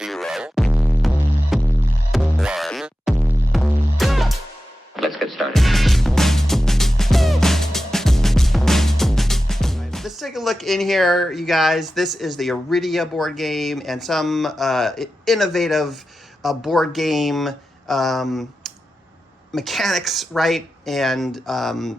0, 1. Let's get started. Let's take a look in here, you guys. This is the Arydia board game and some innovative board game mechanics, right? And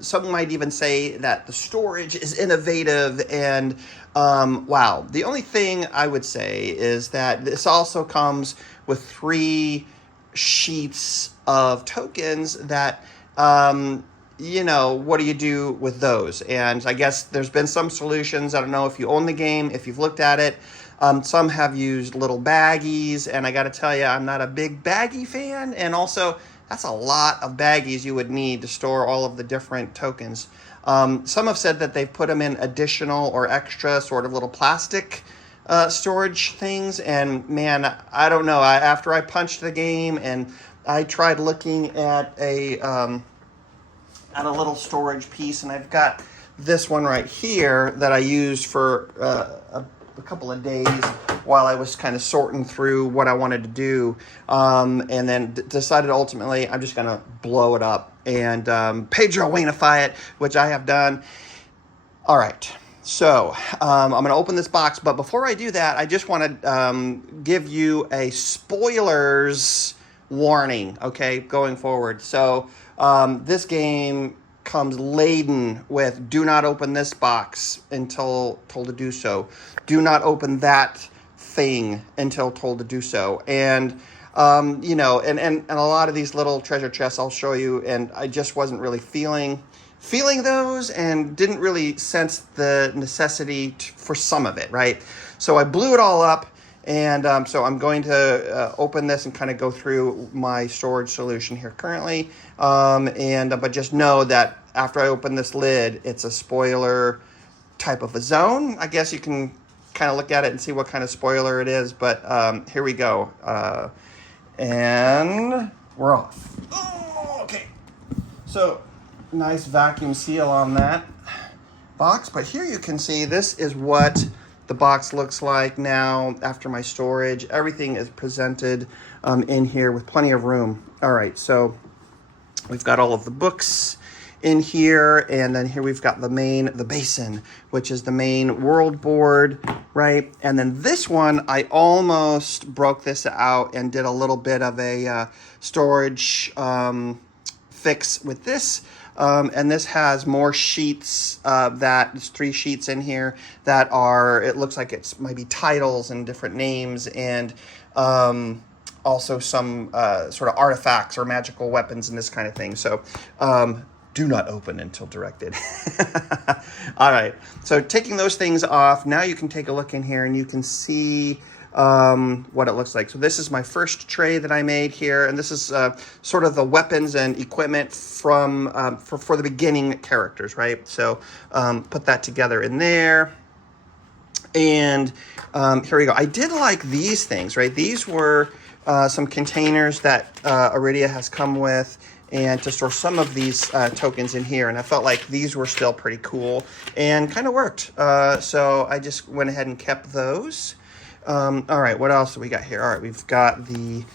some might even say that the storage is innovative. And wow, the only thing I would say is that this also comes with 3 sheets of tokens that what do you do with those? And I guess there's been some solutions. I don't know if you own the game, if you've looked at it. Some have used little baggies, and I got to tell you, I'm not a big baggie fan. And also, that's a lot of baggies you would need to store all of the different tokens. Some have said that they've put them in additional or extra sort of little plastic storage things. And man, I don't know. After I punched the game and I tried looking at a little storage piece, and I've got this one right here that I used for a couple of days while I was kind of sorting through what I wanted to do, and then decided ultimately I'm just going to blow it up and Pedro Waynify it, which I have done. All right, so I'm going to open this box, but before I do that, I just want to give you a spoilers warning, okay, going forward. So this game comes laden with do not open this box until told to do so. Do not open that thing until told to do so. And, and a lot of these little treasure chests I'll show you, and I just wasn't really feeling those and didn't really sense the necessity for some of it, right? So I blew it all up. And so I'm going to open this and kind of go through my storage solution here currently. But just know that after I open this lid, it's a spoiler type of a zone. I guess you can kind of look at it and see what kind of spoiler it is. But here we go. And we're off. Oh, okay. So nice vacuum seal on that box. But here you can see this is what the box looks like now after my storage. Everything is presented in here with plenty of room. All right, so we've got all of the books in here, and then here we've got the basin, which is the main world board, right? And then this one, I almost broke this out and did a little bit of a storage fix with this. And this has more sheets there's 3 sheets in here that are, it looks like it's maybe titles and different names, and also some sort of artifacts or magical weapons and this kind of thing. So do not open until directed. All right, so taking those things off, now you can take a look in here and you can see what it looks like. So this is my first tray that I made here, and this is sort of the weapons and equipment from for the beginning characters, right? So put that together in there, and here we go. I did like these things, right? These were some containers that Arydia has come with, and to store some of these tokens in here, and I felt like these were still pretty cool and kind of worked. So I just went ahead and kept those. All right, what else do we got here? All right, we've got the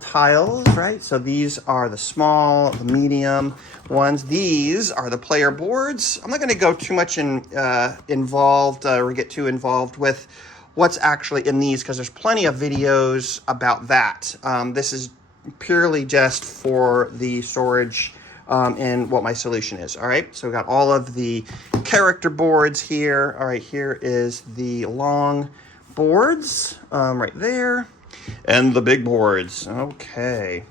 tiles, right? So these are the small, the medium ones. These are the player boards. I'm not going to go too much involved or get too involved with what's actually in these, because there's plenty of videos about that. This is purely just for the storage and what my solution is. All right, so we've got all of the character boards here. All right, here is the long boards right there, and the big boards. Okay,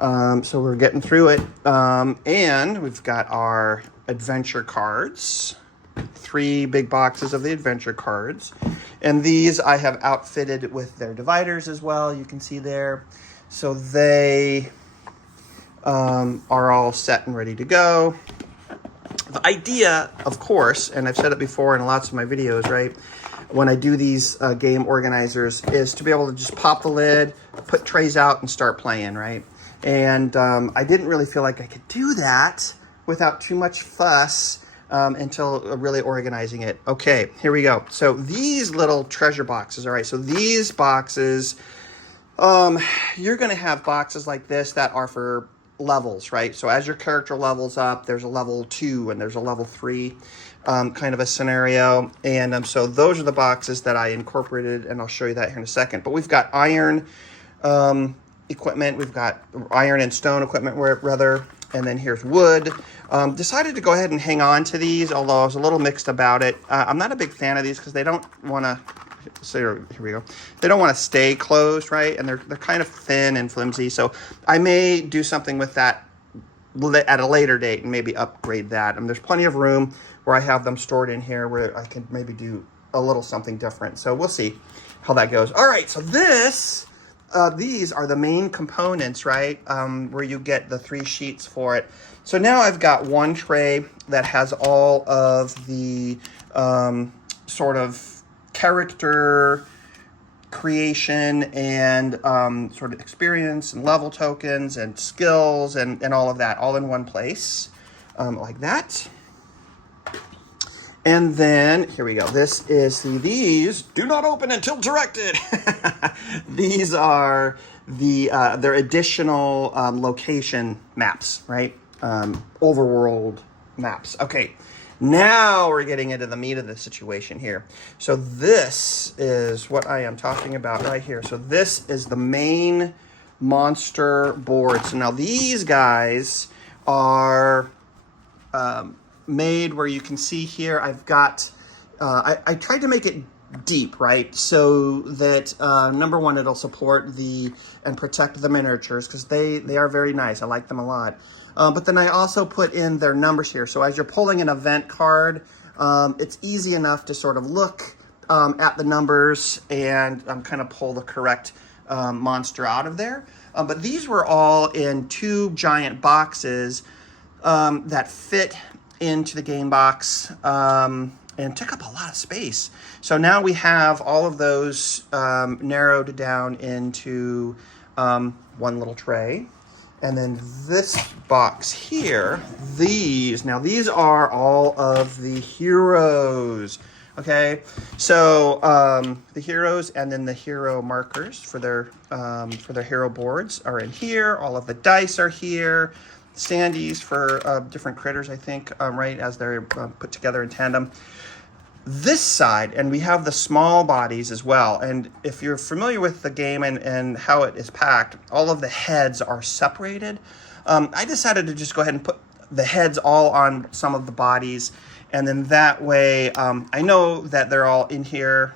so we're getting through it, and we've got our adventure cards, 3 big boxes of the adventure cards, and these I have outfitted with their dividers as well. You can see there, so they are all set and ready to go. The idea, of course, and I've said it before in lots of my videos, right, when I do these game organizers, is to be able to just pop the lid, put trays out, and start playing, right? And I didn't really feel like I could do that without too much fuss until really organizing it. Okay, here we go. So these little treasure boxes, all right, so these boxes, you're going to have boxes like this that are for levels, right? So as your character levels up, there's a level 2 and there's a level 3 kind of a scenario. And so those are the boxes that I incorporated, and I'll show you that here in a second. But we've got iron equipment, we've got iron and stone equipment, rather, and then here's wood. Decided to go ahead and hang on to these, although I was a little mixed about it. I'm not a big fan of these because they don't want to, so here we go. They don't want to stay closed, right? And they're kind of thin and flimsy. So I may do something with that at a later date and maybe upgrade that. And there's plenty of room where I have them stored in here where I can maybe do a little something different. So we'll see how that goes. All right, so these are the main components, right? Where you get the 3 sheets for it. So now I've got one tray that has all of the sort of character creation and sort of experience and level tokens and skills and all of that all in one place, like that. And then here we go. This is these do not open until directed. These are they're additional location maps, right? Overworld maps. Okay. Now we're getting into the meat of the situation here. So this is what I am talking about right here. So this is the main monster board. So now these guys are made where you can see here I've got, I tried to make it deep, right? So that number one, it'll support and protect the miniatures because they are very nice. I like them a lot. But then I also put in their numbers here. So as you're pulling an event card, it's easy enough to sort of look at the numbers and kind of pull the correct monster out of there. But these were all in 2 giant boxes that fit into the game box and took up a lot of space. So now we have all of those narrowed down into one little tray. And then this box here, these are all of the heroes, okay? So the heroes and then the hero markers for their hero boards are in here. All of the dice are here. Standees for different critters, I think, right, as they're put together in tandem. This side, and we have the small bodies as well. And if you're familiar with the game and how it is packed, all of the heads are separated. I decided to just go ahead and put the heads all on some of the bodies. And then that way, I know that they're all in here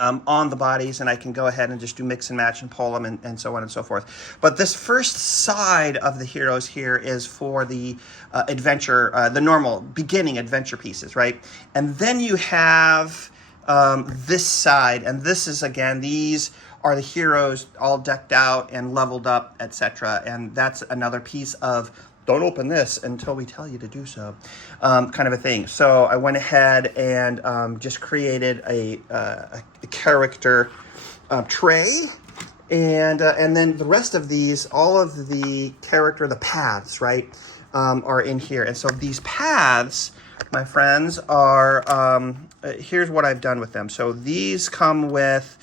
on the bodies, and I can go ahead and just do mix and match and pull them and so on and so forth. But this first side of the heroes here is for the adventure, the normal beginning adventure pieces, right? And then you have this side, and this is, again, these are the heroes all decked out and leveled up, etc. And that's another piece of don't open this until we tell you to do so, kind of a thing. So I went ahead and just created a character tray, and then the rest of these, all of the paths, right, are in here. And so these paths, my friends, are, here's what I've done with them. So these come with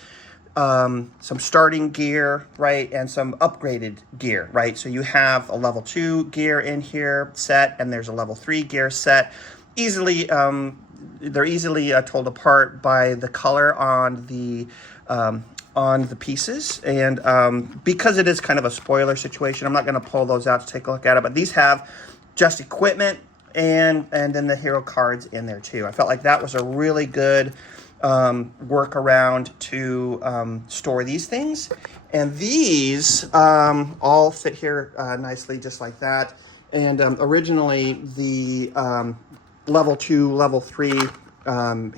some starting gear, right, and some upgraded gear, right? So you have a level 2 gear in here set, and there's a level 3 gear set. They're easily told apart by the color on the pieces, and because it is kind of a spoiler situation, I'm not going to pull those out to take a look at it. But these have just equipment and then the hero cards in there too. I felt like that was a really good workaround to store these things, and these all fit here nicely, just like that. And originally the level 2, level 3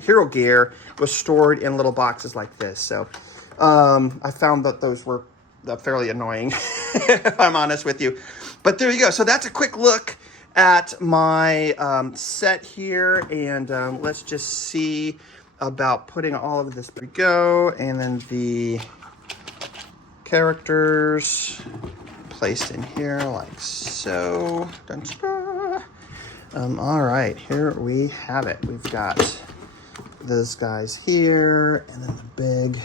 hero gear was stored in little boxes like this. So I found that those were fairly annoying, if I'm honest with you. But there you go. So that's a quick look at my set here, and let's just see about putting all of this. There we go. And then the characters placed in here like so. Dun, dun. All right, here we have it. We've got those guys here, and then the big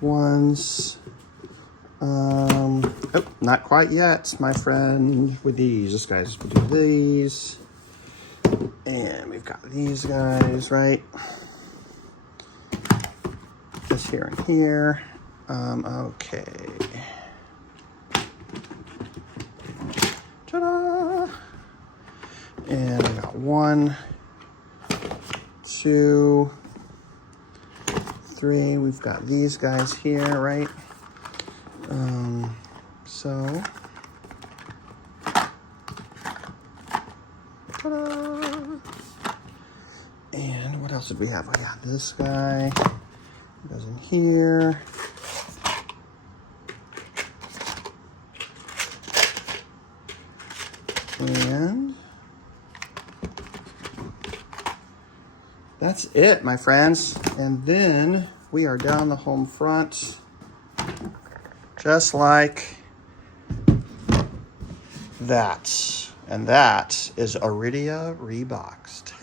ones. Oh, not quite yet, my friend, with these. This guy's we'll do these. And we've got these guys, right? This here and here. Okay. Ta-da! And we got 1, 2, 3. We've got these guys here, right? So, ta-da! And what else did we have? We got this guy. Goes in here. And that's it, my friends. And then we are down the home front, just like that. And that is Arydia Re-boxed.